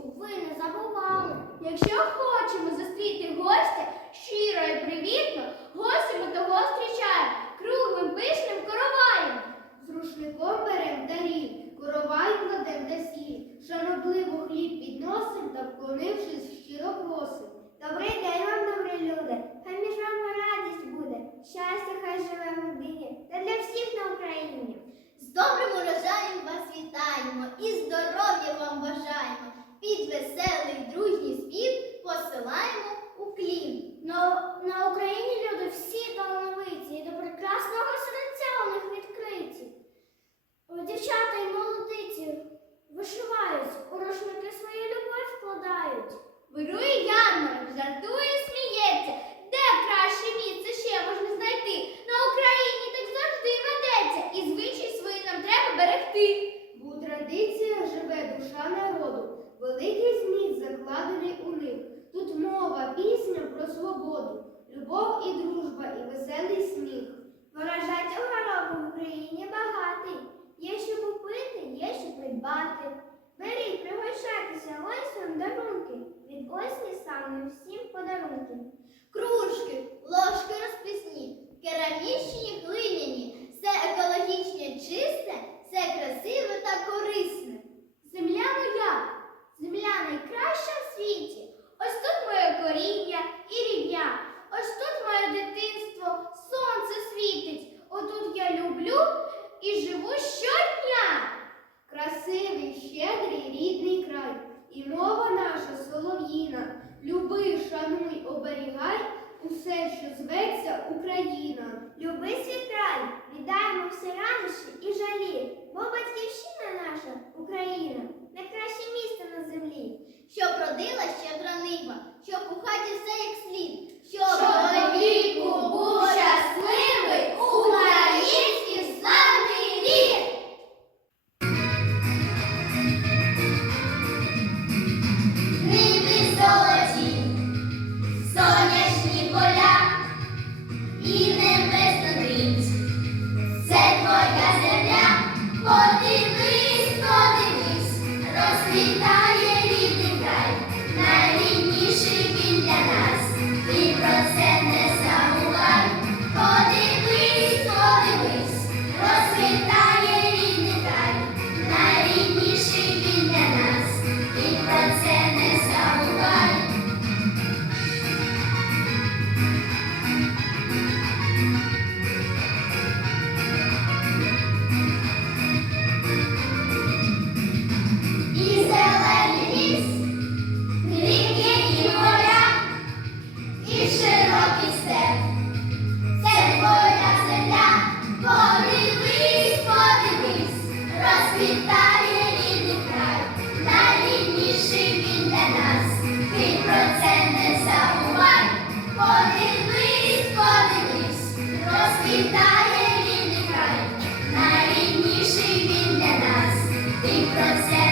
річку ви не забували. Якщо хочемо зустріти гостя щиро і привітно, гостями того зустрічаємо круглим пишним Під веселий дружній спів посилаємо у клін. На, на Україні люди всі талановиті і до прекрасного серця у них відкриті. Дівчата й молодиці вишивають, у рушники свою любов вкладають. Вирує ярмарок, жартує, сміється. Де краще місце ще можна знайти? На Україні так завжди ведеться, і звичай свої нам треба берегти. Бо у традиціях живе душа народу, великий зміст закладений у них. Тут мова, пісня про свободу, любов і дружба, і веселий сміх. Ворожать цього року в Україні багатий. Є що купити, є що придбати. Щодня. Красивий, щедрий, рідний край, і мова наша солов'їна. Люби, шануй, оберігай усе, що зветься Україна. Люби свій край, віддаємо всі радощі і жалі, бо батьківщина наша, Україна, найкраще місце на землі. Щоб родила Вітає він і край, найрідніший він для нас, ти про це.